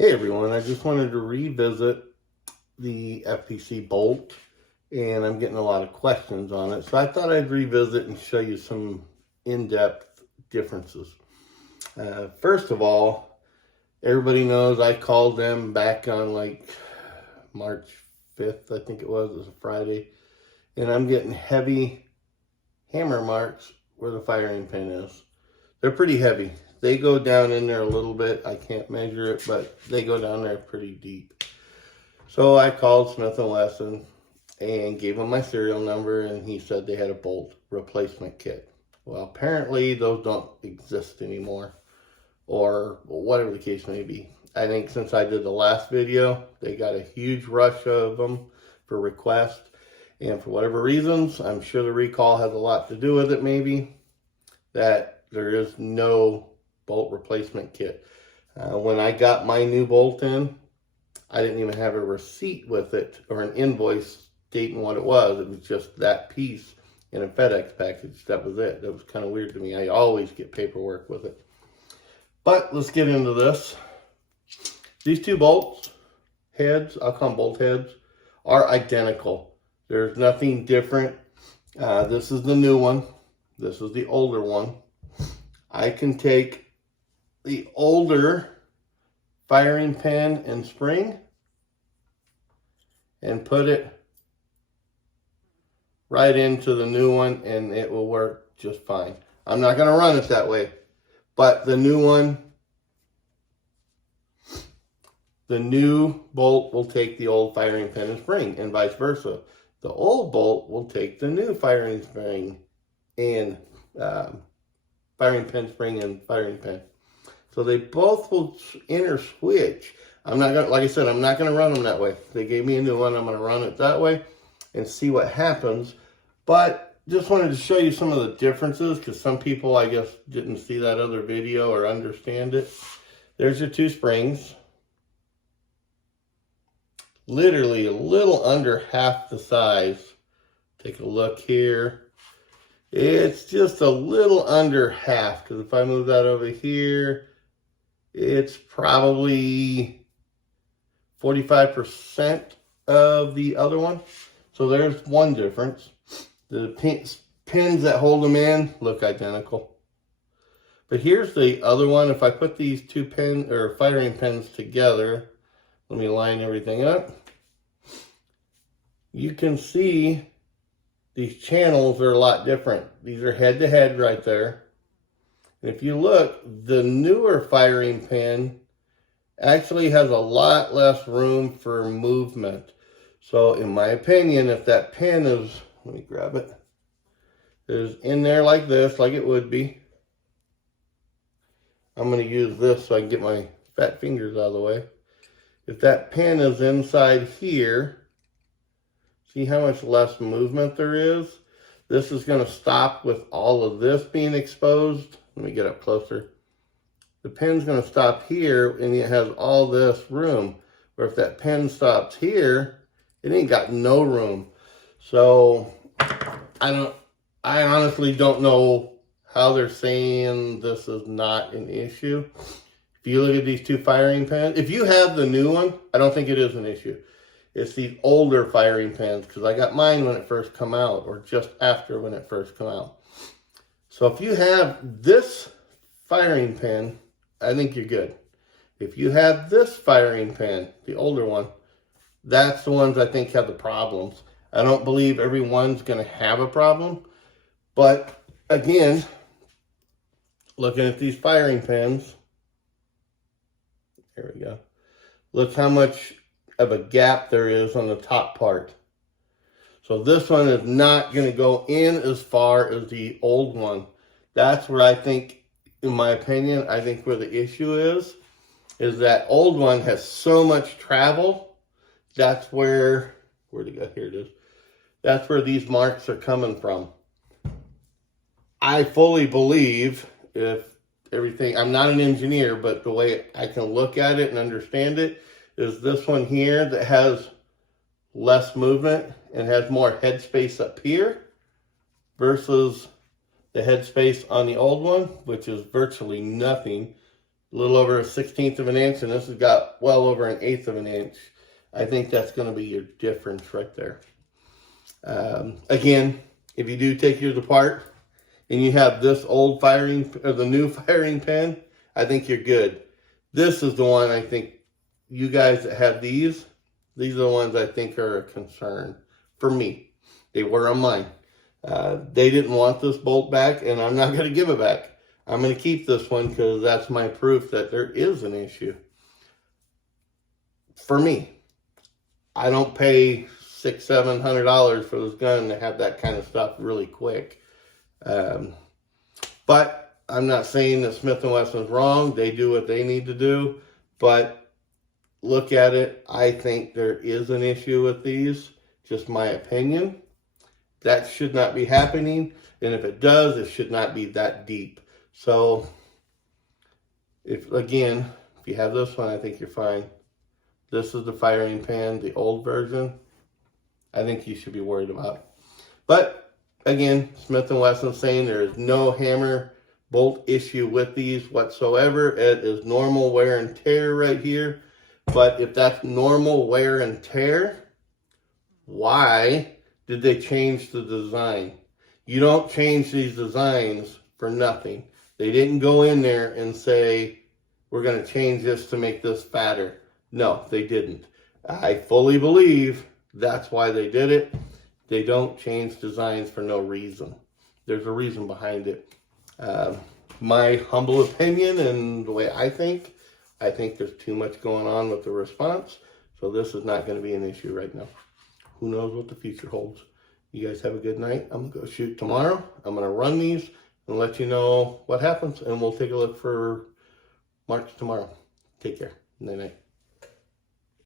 Hey everyone, I just wanted to revisit the FPC bolt, and I'm getting a lot of questions on it. So I thought I'd revisit and show you some in-depth differences. First of all, everybody knows I called them back on like March 5th, I think it was a Friday. And I'm getting heavy hammer marks where the firing pin is. They're pretty heavy. They go down in there a little bit. I can't measure it, but they go down there pretty deep. So I called Smith Wesson and gave him my serial number, and he said they had a bolt replacement kit. Well, apparently those don't exist anymore, or whatever the case may be. I think since I did the last video, they got a huge rush of them for request. And for whatever reasons, I'm sure the recall has a lot to do with it maybe, that there is no bolt replacement kit. When I got my new bolt in, I didn't even have a receipt with it or an invoice stating what it was. It was just that piece in a FedEx package. That was it. That was kind of weird to me. I always get paperwork with it. But let's get into this. These two bolts heads, I'll call them bolt heads, are identical. There's nothing different. This is the new one. This is the older one. I can take the older firing pin and spring and put it right into the new one, and it will work just fine. I'm not going to run it that way, but the new one, the new bolt will take the old firing pin and spring, and vice versa. The old bolt will take the new firing spring and firing pin, spring, and firing pin. So they both will inter switch. I'm not gonna, like I said, I'm not gonna run them that way. They gave me a new one. I'm gonna run it that way and see what happens. But just wanted to show you some of the differences, because some people, I guess, didn't see that other video or understand it. There's your two springs. Literally a little under half the size. Take a look here. It's just a little under half, because if I move that over here, it's probably 45% of the other one. So there's one difference. The pins that hold them in look identical. But here's the other one. If I put these two firing pins together, let me line everything up. You can see these channels are a lot different. These are head to head right there. And if you look, the newer firing pin actually has a lot less room for movement. So in my opinion, if that pin is, let me grab it, is in there like this, like it would be. I'm going to use this so I can get my fat fingers out of the way. If that pin is inside here, see how much less movement there is? This is going to stop with all of this being exposed. Let me get up closer. The pin's going to stop here, and it has all this room. Where if that pin stops here, it ain't got no room. So I honestly don't know how they're saying this is not an issue. If you look at these two firing pins, if you have the new one, I don't think it is an issue. It's the older firing pins, because I got mine when it first come out, or just after when it first come out. So if you have this firing pin, I think you're good. If you have this firing pin, the older one, that's the ones I think have the problems. I don't believe everyone's going to have a problem. But again, looking at these firing pins, there we go. Look how much of a gap there is on the top part. So this one is not going to go in as far as the old one. That's where I think, in my opinion, I think where the issue is that old one has so much travel. That's where, where'd it go? Here it is. That's where these marks are coming from. I fully believe, if everything, I'm not an engineer, but the way I can look at it and understand it, is this one here that has less movement and has more headspace up here versus the headspace on the old one, which is virtually nothing. a little over a 1/16 of an inch, and this has got well over an 1/8 of an inch. I think that's going to be your difference right there. Again, if you do take yours apart and you have this old firing or the new firing pin, I think you're good. This is the one I think you guys that have these are the ones I think are a concern for me. They were on mine. They didn't want this bolt back, and I'm not going to give it back. I'm going to keep this one because that's my proof that there is an issue. For me, I don't pay $600-700 for this gun to have that kind of stuff really quick. But I'm not saying that Smith & Wesson's wrong. They do what they need to do. But look at it. I think there is an issue with these. Just my opinion. That should not be happening. And if it does, it should not be that deep. So, if you have this one, I think you're fine. This is the firing pan, the old version. I think you should be worried about. But, again, Smith & Wesson saying there is no hammer bolt issue with these whatsoever. It is normal wear and tear right here. But if that's normal wear and tear, why did they change the design? You don't change these designs for nothing. They didn't go in there and say, we're going to change this to make this fatter. No, they didn't. I fully believe that's why they did it. They don't change designs for no reason. There's a reason behind it. My humble opinion and the way I think there's too much going on with the response. So this is not going to be an issue right now. Who knows what the future holds. You guys have a good night. I'm going to go shoot tomorrow. I'm going to run these and let you know what happens. And we'll take a look for March tomorrow. Take care. Night-night.